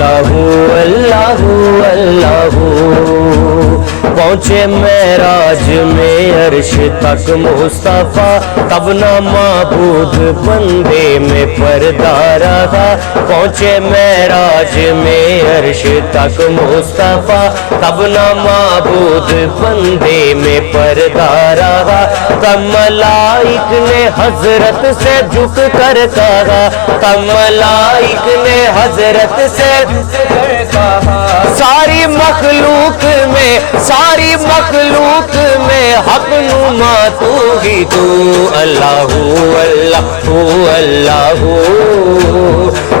अल्लाहू अल्लाहू अल्लाहू। पहुँचे मेराज में अर्श तक मुस्तफ़ा, तब ना माबूद बंदे में पर्दा रहा। पहुँचे मेराज में अर्श तक मुस्तफ़ा, तब ना माबूद बंदे में पर्दा रहा। तब मलाइक ने हजरत से झुक कर कहा, तब मलाइक ने हजरत से झुक कर कहा, सारी मखलूक में हक नुमा तू ही तू। अल्लाहू अल्लाहू अल्लाहू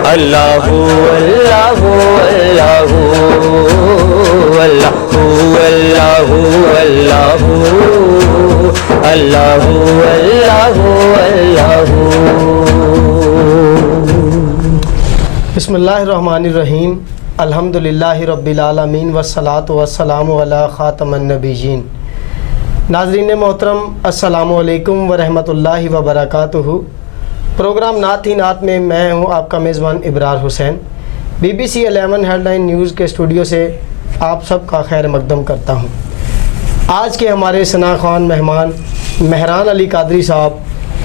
अल्लाहू अल्लाहू अल्लाहू अल्लाहू अल्लाहू अल्लाहू अल्लाहू अल्लाहू अल्लाहू। बिस्मिल्लाहिर्रहमानिर्रहीम। अल्हम्दुलिल्लाहि रब्बिल आलमीन वस्सलातु वस्सलामु अला खातमन नबिय्यीन। नाज़रीन मोहतरम, अस्सलामु अलैकुम व रहमतुल्लाहि व बरकातुहू। प्रोग्राम नात ही नात में मैं हूं आपका मेज़बान Ibrar Hussain. BBC 11 headline news के स्टूडियो से आप सबका खैर मकदम करता हूं। आज के हमारे सनाख़वान मेहमान मेहरान अली कादरी साहब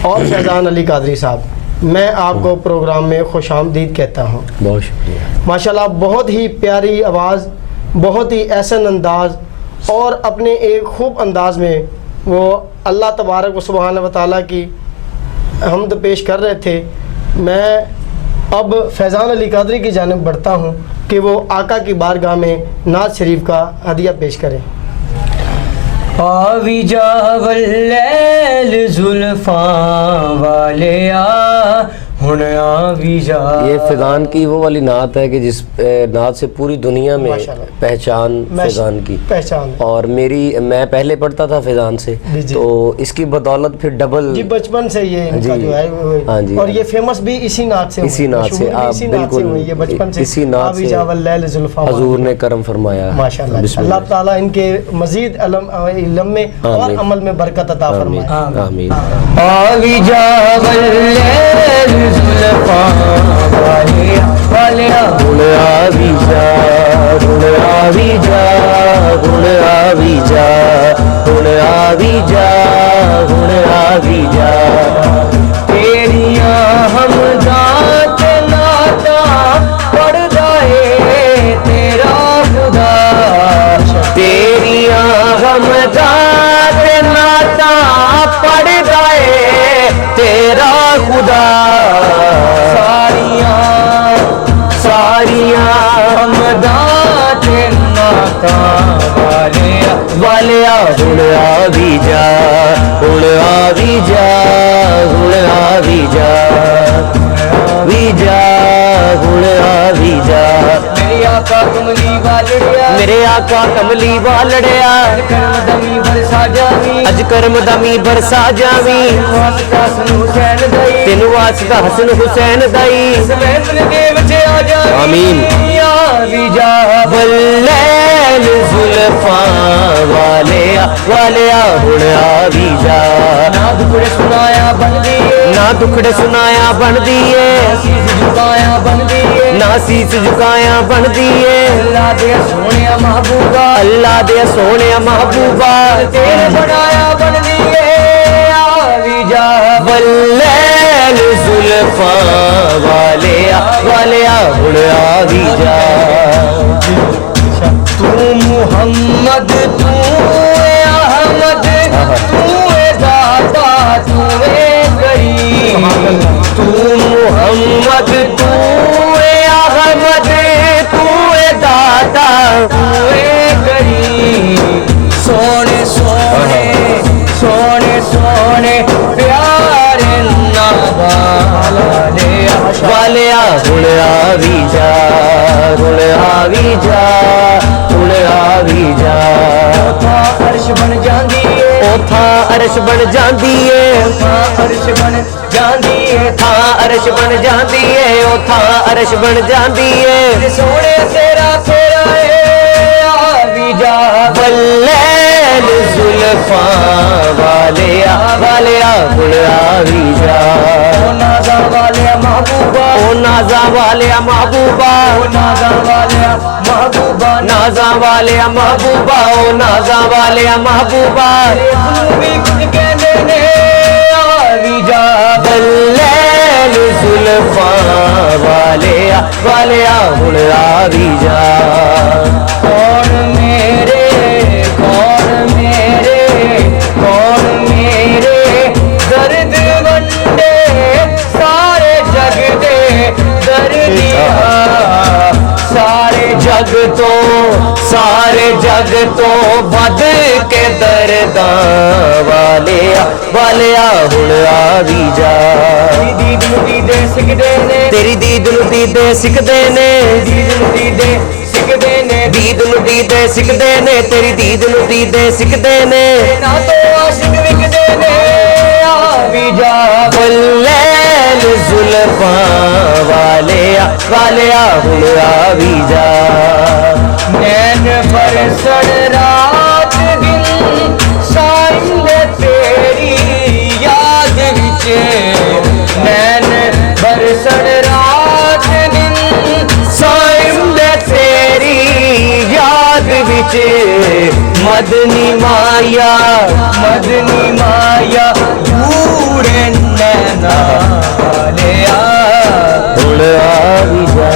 और फैज़ान अली कादरी साहब, मैं आपको प्रोग्राम में खुशामदीद कहता हूँ। बहुत शुक्रिया। माशाल्लाह, बहुत ही प्यारी आवाज़, बहुत ही एहसन अंदाज़ और अपने एक खूब अंदाज में वो अल्लाह तबारक व सुब्हान व तआला की हमद पेश कर रहे थे। मैं अब फैज़ान अली कादरी की जानिब बढ़ता हूँ कि वो आका की बारगाह में नात शरीफ का हदिया पेश करें। आविजा वल्लैल जुल्फा वाले आ हुन आविजा। ये फैज़ान की वो वाली नात है कि जिस नात से पूरी दुनिया में पहचान फैज़ान की पहचान। और मैं पहले पढ़ता था फैज़ान से, तो इसकी बदौलत फिर डबल जी बचपन से ये इनका जो है हाँ जी, और ये फेमस भी इसी नात से आप बिल्कुल ये बचपन से इसी नात से हजूर ने करम फरमाया। माशाल्लाह, अल्लाह ताला इनके मजीद इल्म में और अमल में बरकत अता फरमाए। आमीन। आविजा वल्लैल जुल्फा वाले वाले गुण आविजा गुण आविजा गुण आविजा गुण आविजा गुण आविजा। तेरियां हमदां ते नाता पढ़ जाए तेरा खुदा। तेरियां हमदां ते नाता पढ़ जाए तेरा खुदा। सारियां हमदां ते नाता वाले गुण आविजा गुण आविजा गुण आविजा विजा गुण आविजा। मेरे आका कमली वालड़िया, मेरे आका कमली वालड़िया, दमी बरसा जावी अज करम दमी बरसा जावी। तेनू वास्ता हसन हुसैन दाई आमीन। आविजा वल्लैल जुल्फा वाले हुण आविजा। ना दुखड़े सुनाया बन दिए, ना दुखड़े सुनाया बन दिए, शीस झुकाया बन दिए, ना शीस झुकाया बन दिए। अल्लाह दे सोने महबूबा, अल्लाह दे सोने महबूबा, तेरे बनाया बन दिए। आविजा वल्लैल जुल्फा वाले हुण आविजा। तू मुहम्मद तू अहमद तू दाता तू करीम। तू मुहम्मद तू अहमद तू दाता तू करीम। सोने सोने सोने सोने प्यारे नावाले वाले गुण आविजा गुण आविजा गुण आविजा। ओथा अर्श बन जांदी है, ओथा अर्श बन जांदी है, ओथा अर्श बन जांदी है, था अर्श बन जांदी है, ओथा अर्श बन जांदी है। सोने तेरा तेरा है आविजा वल्लैल जुल्फा वाले गुण आविजा। नाजा वाले महबूबा, ओ नाजा वाले महबूबा ओ नाजा वाले महबूबा नाजा वाले महबूबा ओ नाजा वाले महबूबा भी कुछ कहने ने आवी जा दल्लैल जुल्फा वाले हुण आवी जा कौन मेरे दर्द वंडे सारे जग दे दर्दिया सारे जग तो बद के दर्दा वाले हुण आवी जा दीद नू दीदे सिकदे ने तेरी दीद नू दीदे सिकदे ने दीद नू दीदे सिकदे ने दीद नू दीदे सिकदे ने तेरी दीद नू दीदे सिकदे ने ना तो आशिक विकदे ने आवी जा लैल जुल्फा वाले हुण आवी जा नैन बरसण रात दिन साइंदे तेरी याद विच नैन बरसण रात दिन साइंदे तेरी याद विच मदनी माया दूर नैना लिया हुण आवी जा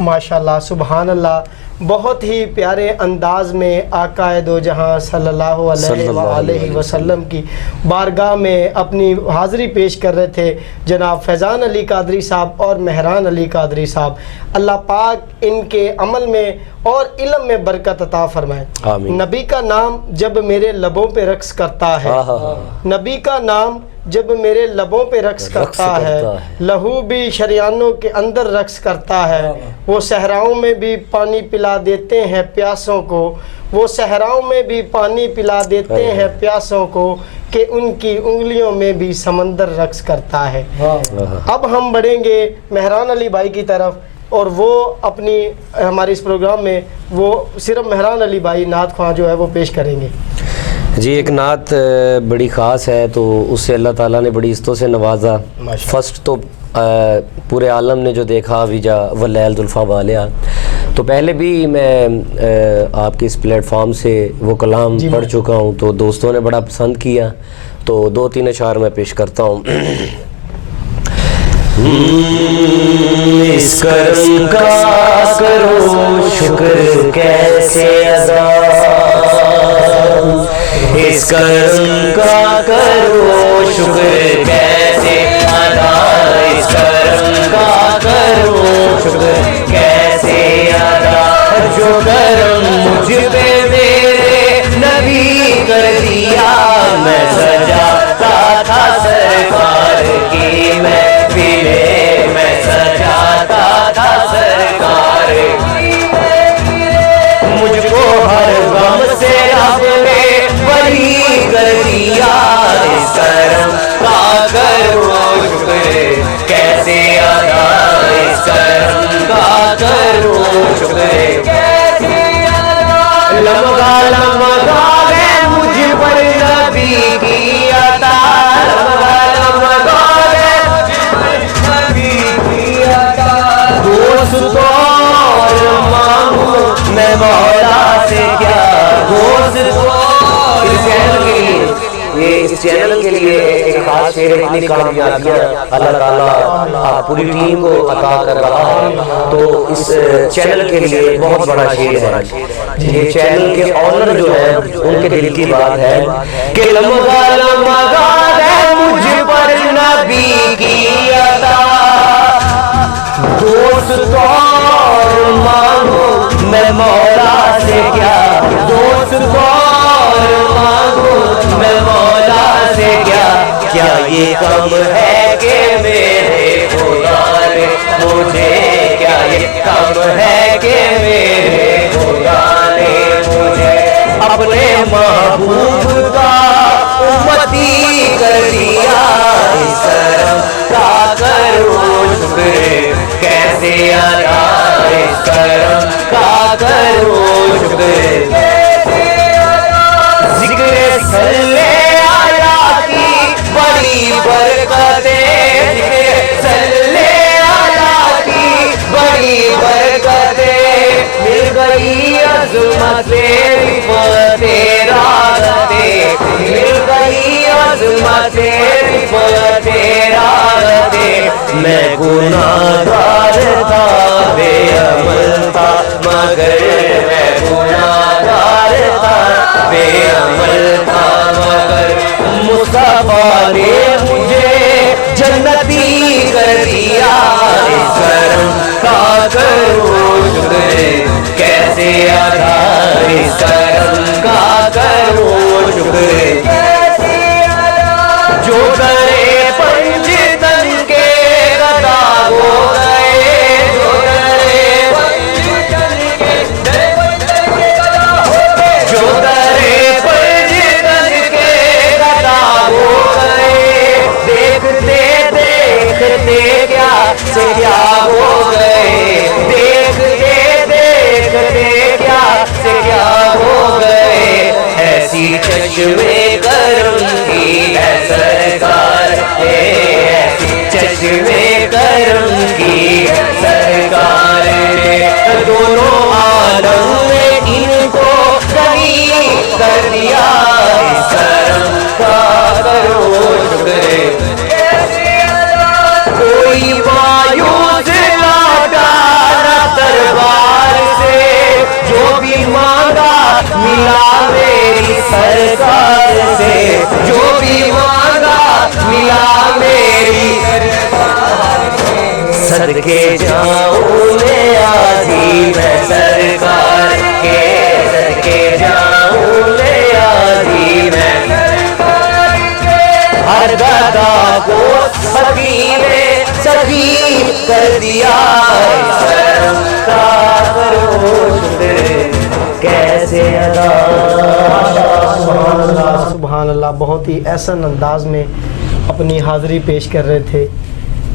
माशाल्लाह सुभान अल्लाह। बहुत ही प्यारे अंदाज में आकाए दो जहां सल्लल्लाहु अलैहि वसल्लम की बारगाह में अपनी हाज़िरी पेश कर रहे थे जनाब फैज़ान अली कादरी साहब और मेहरान अली कादरी साहब। अल्लाह पाक इनके अमल में और इल्म में बरकत अता फरमाए। आमीन। नबी का नाम जब मेरे लबों पे रक्स करता है, नबी का नाम जब मेरे लबों पे रक्स करता है, लहू भी शरियानों के अंदर रक्स करता है। वो सहराओं में भी पानी पिला देते हैं प्यासों को, वो सहराओं में भी पानी पिला देते हैं प्यासों को, कि उनकी उंगलियों में भी समंदर रक्स करता है। अब हम बढ़ेंगे मेहरान अली भाई की तरफ, और वो अपनी हमारे इस प्रोग्राम में वो सिर्फ मेहरान अली भाई नात ख्वां जो है वो पेश करेंगे। जी एक नात बड़ी ख़ास है, तो उससे अल्लाह ताला ने बड़ी इज़्ज़तों से नवाजा। फर्स्ट तो पूरे आलम ने जो देखा विजा वलैल जुल्फ़ा वालिया, तो पहले भी मैं आपके इस प्लेटफॉर्म से वो कलाम पढ़ चुका हूँ, तो दोस्तों ने बड़ा पसंद किया, तो 2-3 अशार मैं पेश करता हूँ। इस करम का करो शुक्र कैसे अदा, इस करम का करो शुक्र कैसे अदा, इस करम का करो शुक्र कैसे अदा, जो करम मुझ पे मेरे नबी कर दिया, मैं सजाता था सरकार की मैं सजाता था सरकार की, मुझको हर गम से रब ने बरी कर दिया, इस करम का करो शुक्र कैसे अदा, इस करम का करो शुक्र कैसे अदा, लम्हा लम्हा है मुझ पर नबी की अता, लम्हा है नबी की अता, दोस्त और मांगू मैं मौला से क्या, दोस्त इस चैनल के लिए एक खास शेर इतनी कामयाबियाँ अल्लाह ताला पूरी टीम को अता कर रहा है, तो इस चैनल के लिए बहुत बड़ा शेर है। ये चैनल के ऑनर जो है उनके दिल की बात है कि लम्हा लम्हा है मुझ पर नबी की अता, दोस्त और मांगो मैं मौला से क्या, दोस्त और मांगो मैं मौला से क्या, क्या ये कम है कि मेरे खुदा ने मुझे, क्या ये कम है कि मेरे खुदा ने मुझे अपने महबूब का उम्मती कर दिया, इस करम का करो शुक्र कैसे अदा, इस करम का करो शुक्र कैसे अदा, जिक्र सल्ले आला की बड़ी बरकतें, जिक्र सल्ले आला से तेरा दे मिल गई अज़मत तेरा दे मैं गुनाहगार था बेअमल था मगर मैं गुनाहगार था बेअमल था मगर मुस्तफा ने मुझे जन्नती कर दिया इस करम का करो शुक्र कैसे अदा इस करम का करो शुक्र जो करे पंचतन के गदा हो गए जो करे पंचतन के जो करे पंचतन के गदा हो गए देखते देखते क्या से क्या हो गए देखते देखते क्या से क्या हो गए ऐसी चश्मे करम की है सरकार ऐसी चश्मे करम की है सरकार दोनों आलम में इनको कहीं कर दिया इस करम का करो शुक्र कोई वायु से लौटा न दरबार से जो भी मांगा मिला मेरी सरकार से जो भी मांगा मिला मेरी सदके जाऊं मैं आजी मैं सरकार के सदके जाऊं मैं आजी मैं हर गदा को सभी कर दिया शर्म का करो शुक्र कैसे अदा सुभान अल्लाह बहुत ही ऐसन अंदाज में अपनी हाज़िरी पेश कर रहे थे।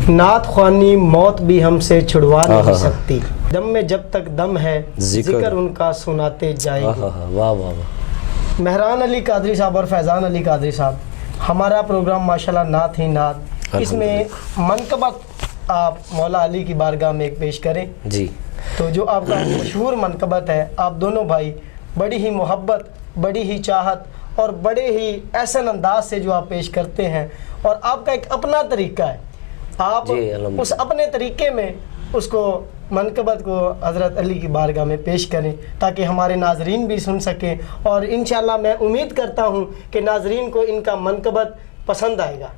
नात ख्वानी मौत भी हमसे छुड़वा नहीं सकती दम में जब तक दम है जिक्र उनका सुनाते जाएंगे। वाह वाह वाह। मेहरान अली कादरी साहब और फैज़ान अली कादरी साहब हमारा प्रोग्राम माशाल्लाह नात ही नात इसमें मनकबत आप मौला अली की बारगाह में एक पेश करें जी। तो जो आपका मशहूर मनकबत है आप दोनों भाई बड़ी ही मोहब्बत बड़ी ही चाहत और बड़े ही ऐसन अंदाज से जो आप पेश करते हैं और आपका एक अपना तरीका है आप उस अपने तरीके में उसको मनकबत को हज़रत अली की बारगाह में पेश करें ताकि हमारे नाजरीन भी सुन सकें और इंशाल्लाह मैं उम्मीद करता हूं कि नाजरीन को इनका मनकबत पसंद आएगा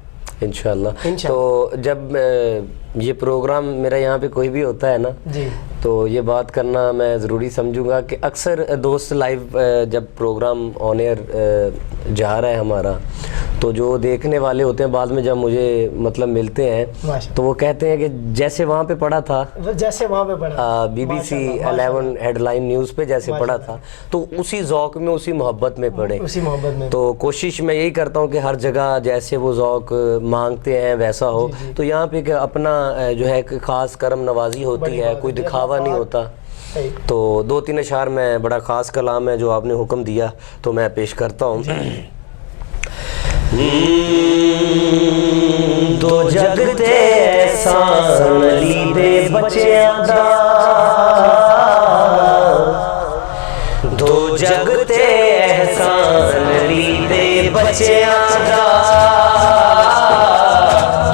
इंशाल्लाह। तो जब ये प्रोग्राम मेरा यहाँ पे कोई भी होता है ना जी तो ये बात करना मैं ज़रूरी समझूंगा कि अक्सर दोस्त लाइव जब प्रोग्राम ऑन एयर जा रहा है हमारा तो जो देखने वाले होते हैं बाद में जब मुझे मतलब मिलते हैं तो वो कहते हैं कि जैसे वहाँ पे पढ़ा था जैसे वहाँ पे पढ़ा BBC 11 हेडलाइन न्यूज़ पे जैसे पढ़ा था तो उसी ज़ौक़ में उसी मोहब्बत में पढ़े उसी मोहब्बत में। तो कोशिश मैं यही करता हूँ कि हर जगह जैसे वो ज़ौक़ मांगते हैं वैसा हो। तो यहाँ पे अपना जो है ख़ास करम नवाजी होती है कोई दिखावा नहीं होता। तो 2-3 अशार में बड़ा ख़ास कलाम है जो आपने हुक्म दिया तो मैं पेश करता हूँ। दो जगते एहसान अली दे बच्चियां दा दो जगते एहसान अली दे बच्चियां दा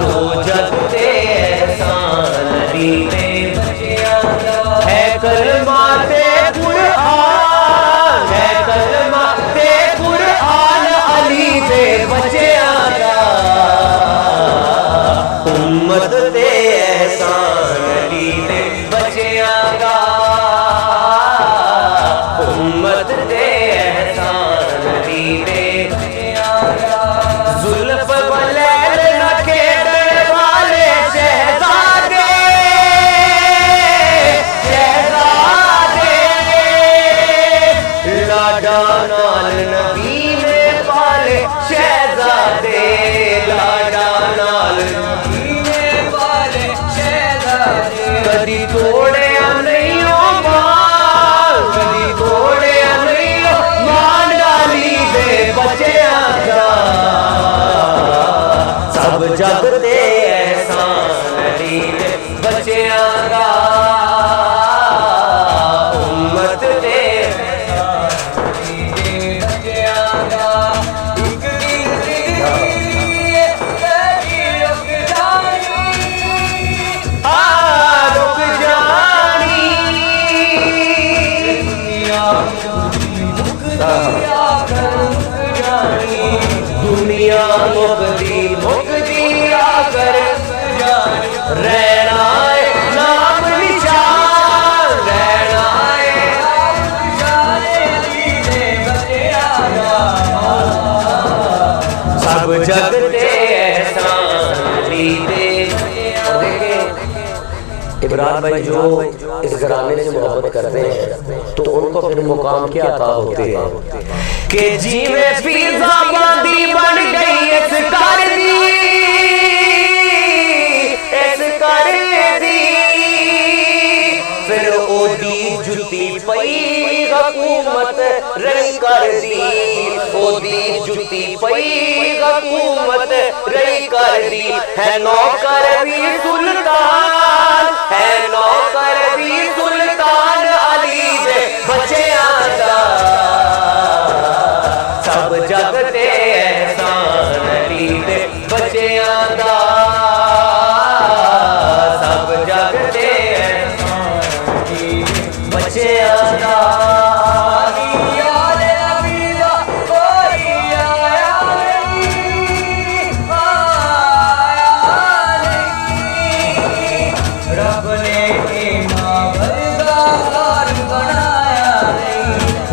दो जगते एहसान अली दे बच्चियां दा है कलमा ते कुरान है कलमा ते कुरान अली दे बच्चियां दा उम्मत दे एहसान अली दे बच्चियां दा उम्मत दे एहसान अली दे बच्चियां दा जुल्फ बलैल न खेड़ने वाले शहजादे शहजादे लाडा नाल नबी ने पाले शहजादे लाडा नाल नबी ने पाले शहजादे कदी तोड़े नहीं हो माल कदी तोड़े नहीं हो मान डाली दे बच्चियां दा सब जग दे एहसान अली दे बच्चियां दा उम्मत दे मुक दिया कर रहना है नाम निशान, रहना है सब जगते एहसान लीदे। इमरान भाई जो इस घराने से मोहब्बत करते हैं तो उनको फिर मुकाम क्या अता होते हैं कि जीवे फिजाबादी बन गई इस कर दी, इस कर दी। फिर ओदी जुती पई हुकूमत रही कर दी, ओदी जुती पई हुकूमत रही कर दी। है नौकर भी सुल्तान, है नौकर भी सुल्तान अली दे बच्चेआं दा, सब जगते एहसान अली दे बच्चेआं दा, सब जगते एहसान अली दे बच्चेआं दा।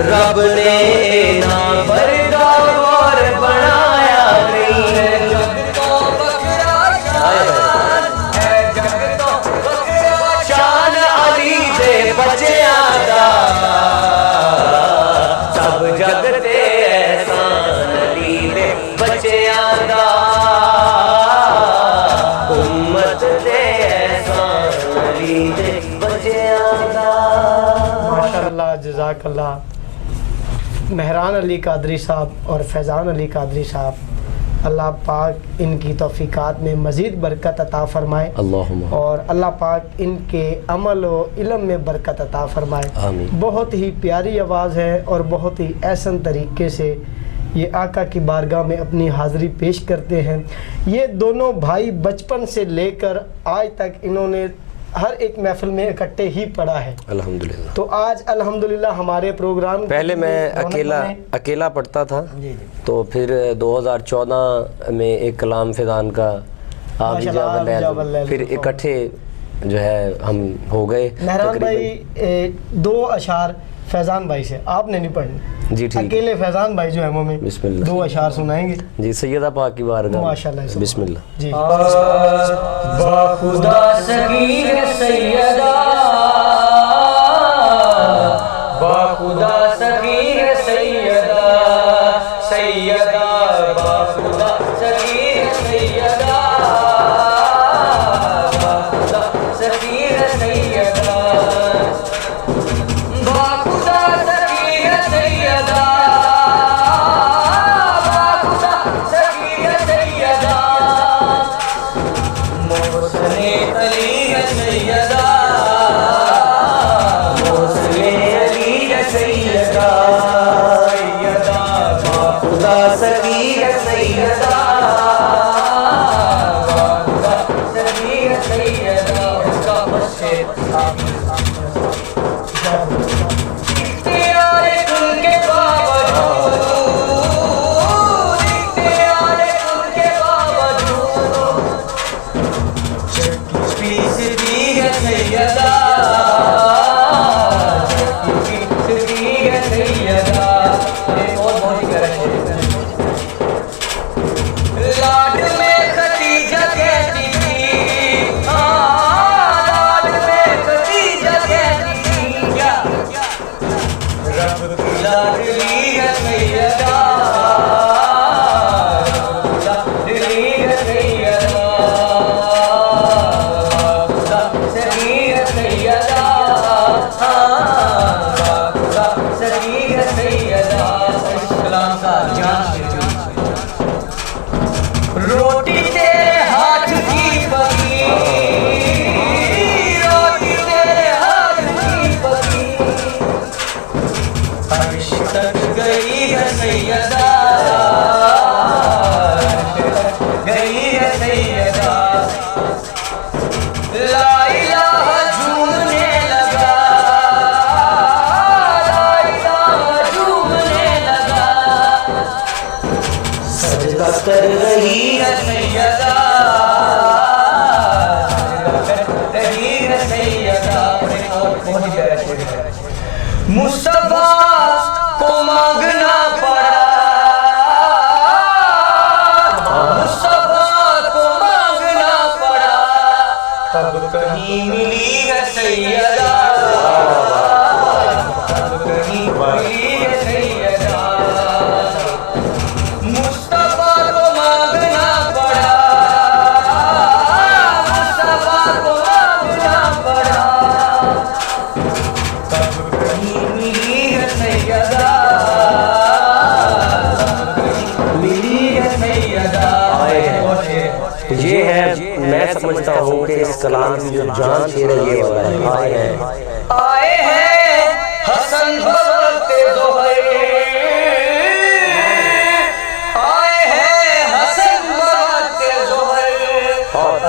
रब ने ना बरदार बनाया नहीं है, जग तो बखरा शान है, जग तो बखरा शान अली दे बच्चेआं दा, सब जगते एहसान अली दे बच्चेआं दा, उम्मत दे एहसान अली दे बच्चेआं दा। माशाअल्लाह, जज़ाकल्लाह। मेहरान अली कादरी साहब और फैज़ान अली कादरी साहब, अल्लाह पाक इनकी तौफ़ीक़ात में मज़ीद बरकत अता फ़रमाए और अल्लाह पाक इनके अमल और इल्म में बरकत अता फ़रमाए। आमीन। बहुत ही प्यारी आवाज़ है और बहुत ही एहसन तरीके से ये आका की बारगाह में अपनी हाज़िरी पेश करते हैं। ये दोनों भाई बचपन से लेकर आज तक इन्होंने हर एक महफिल में इकट्ठे ही पढ़ा है अल्हम्दुलिल्लाह। तो आज अल्हम्दुलिल्लाह हमारे प्रोग्राम पहले मैं अकेला पढ़ता था, तो फिर 2014 में एक कलाम फिजान का आबी जावल, फिर इकट्ठे जो है हम हो गए। मेहरान भाई 2 अशार फैज़ान भाई से आपने नहीं पढ़ने जी, ठीक। अकेले फैज़ान भाई जो है हमें बिस्मिल्लाह 2 अशार सुनाएंगे जी। सैयदा पाक की बारगाह माशाअल्लाह। बिस्मिल्लाह जी। बाखुदा सगीर सैयदा, बाखुदा सगीर सैयदा, सैयदा बाखुदा सगीर सैयदा, बाखुदा सगीर सैयदा, बाखुदा सगीर सैयदा, बाखुदा सगीर सैयदा, मोहसिने अली सैयदा, मोहसिने अली सैयदा, सैयदा खुदा सगीर सैयदा, बाखुदा सगीर सैयदा। इसका बच्चे इख्तियार उनके बावजूद, इख्तियार उनके बावजूद, पीस तब कहीं मिली है सैयदा, तब कहीं मिली है सैयदा। मुस्तफा को मांगना पड़ा, मुस्तफा को मांगना पड़ा, तब कहीं मिली है सैयदा, मिली है सैयदा। ये है, मैं समझता हूँ कि इस कलाम की जो जान शेर है ये वाला है। आए हैं हसन बवक्ते ज़ोहर, आए हैं हसन बवक्ते ज़ोहर,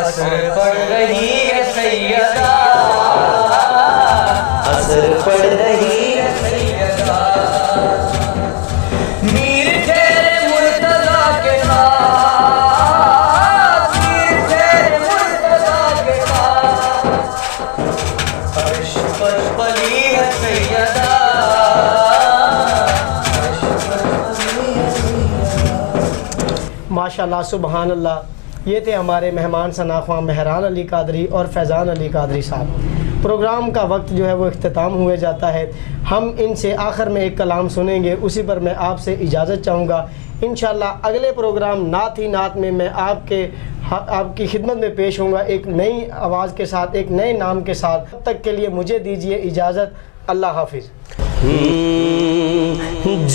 असर पड़ रही है सैयदा, असर पड़ रही है सैयदा। मीर तेरे मुर्तज़ा के साथ, मीर तेरे मुर्तज़ा के साथ, अर्श पर पली है सैयदा, अर्श पर पली है सैयदा। माशाल्लाह सुबहान अल्लाह। ये थे हमारे मेहमान सनाख्वां मेहरान अली कादरी और फैज़ान अली कादरी साहब। प्रोग्राम का वक्त जो है वो इख्तिताम हुए जाता है। हम इनसे आखिर में एक कलाम सुनेंगे, उसी पर मैं आपसे इजाज़त चाहूँगा। इंशाअल्लाह अगले प्रोग्राम नात ही नात में मैं आपकी खिदमत में पेश होऊंगा एक नई आवाज़ के साथ, एक नए नाम के साथ। तब तक के लिए मुझे दीजिए इजाज़त। अल्लाह हाफिज़।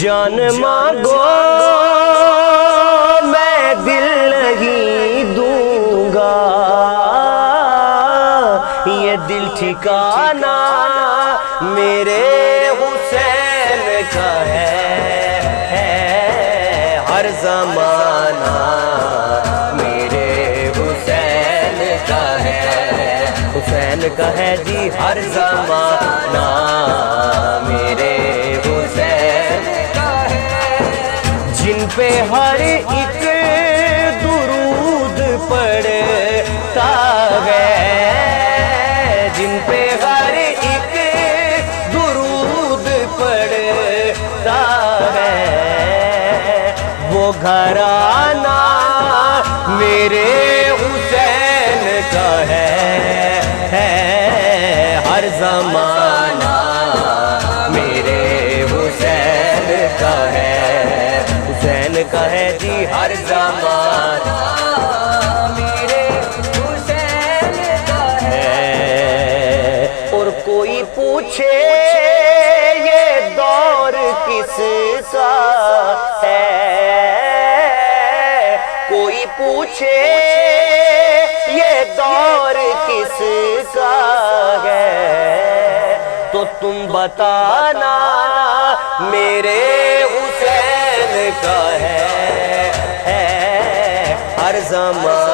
जान मांगो मैं दिल नहीं दूंगा, ये दिल ठिकाना मेरे हुसैन का है हर ज़माना मेरे हुसैन का है, हुसैन का है जी हर ज़माना मेरे हुसैन का है। जिन पे हर एक दुरूद पड़ता है, जिन पे हर एक दुरूद पड़ता है, वो घराना मेरे हुसैन का है हर ज़माना मेरे हुसैन का है, हुसैन का है जी हर ज़माना मेरे हुसैन का है। और कोई पूछे ये दौर किसका है, कोई पूछे ये दौर किसका है, तो तुम बताना मेरे हुसैन का है हर ज़माना